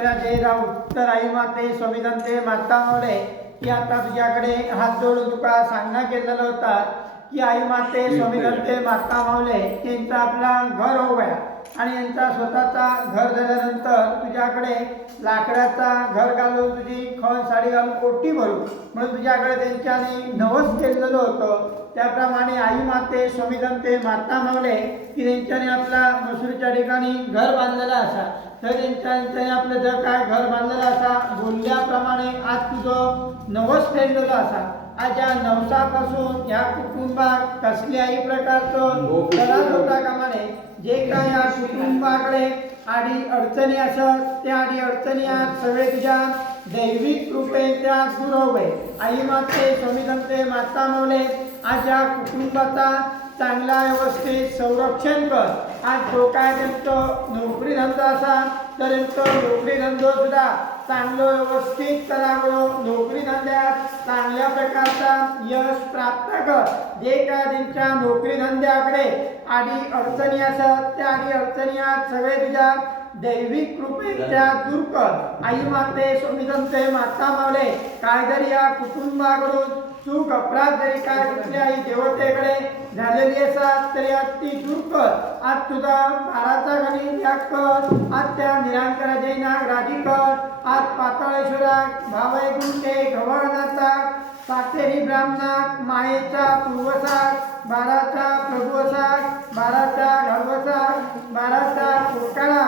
आपल्या जय राऊत तर आई माते स्वामीदंते माता मावले की आता तुझ्याकडे हात जोडून तुका सांगणं केलेलं होता की आई माते स्वामीदंते माता मावले त्यांचा आपला घर होऊया आणि यांचा स्वतःचा घर झाल्यानंतर तुझ्याकडे लाकडाचा घर घालून तुझी खण साडी घालून ओटी भरू म्हणून तुझ्याकडे त्यांच्याने नवस केलेलं होतं। त्याप्रमाणे आई माते स्वामीदंते माता मावले की त्यांच्याने आपला मसूरच्या ठिकाणी घर बांधलेलं असा तर त्यांच्याने आपलं जर काय घर बांधलेलं असा बोलल्याप्रमाणे आज तुझं नवस फेडलेलं असा। आज या नवसापासून या कुटुंबात कसल्याही प्रकारचं त्रास होता कामा नये। जे काय या कुटुंबाकडे आडी अडचणी असत त्या आडी अडचणी आज सगळे तुझ्या दैविक कृपेच्या दूर होवे। आई माते स्वामीदंते माता मावले आज या कुटुंबाचा चांगला व्यवस्थित संरक्षण कर। आज जो काय त्यांचं नोकरी धंदा असा तर त्यांचं नोकरी धंदो सुद्धा चांगलं व्यवस्थित करावं। नोकरी धंद्यात चांगल्या प्रकारचा यश प्राप्त कर। जे काय त्यांच्या नोकरी धंद्याकडे आडी अडचणी असत त्या आडी अडचणी आज सगळे तुझ्या दैविक कृपेच्या दूर कर। आई माते स्वामीदंते माता मावले काय जरी या कुटुंबाकडून चूक अपराध जरी काय कुठल्याही देवतेकडे झालेली असतात तरी आज ती दूर कर। आज तुझा बाराचा गणित त्याग कर। आज त्या निरांकर जैना राजी कर। आज पाताळेश्वरा भावय गुंटे गव्हाणाचा सातेरी ब्राह्मणाक मायेचा पूर्वसाक बाराचा प्रभुवसाक बाराचा घालवसाक बाराचा कोकाळा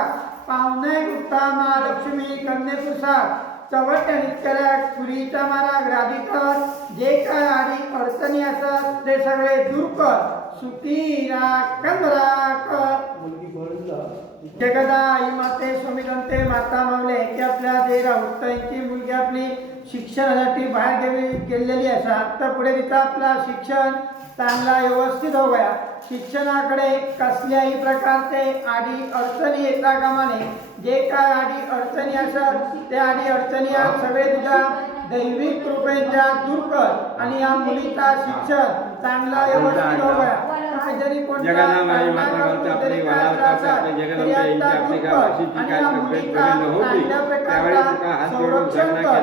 पावने गुप्ता महालक्ष्मी कन्येपुसाक चवट नित्कराक पुरीचा मारा ग्राधिकर। जे काय आडी अडचणी असतात ते सगळे दूर कर। सुखी राख कंदरा कर। जगदा आई माते स्वामीदंते माता मावले की आपल्या जे राऊत यांची मुलगी आपली शिक्षणासाठी बाहेर गेलेली असा तर पुढे तिचा आपला शिक्षण चांगला व्यवस्थित होऊया। शिक्षणाकडे कसल्याही प्रकारचे आडी अडचणी येता कामा नये। जे काय आडी अडचणी असत त्या आडी अडचणी आज सगळे तुझ्या दैविक कृपेच्या दूर कर आणि या मुलीचा शिक्षण चांगला व्यवस्थित होऊया। काय जरी कोणता संरक्षण कर।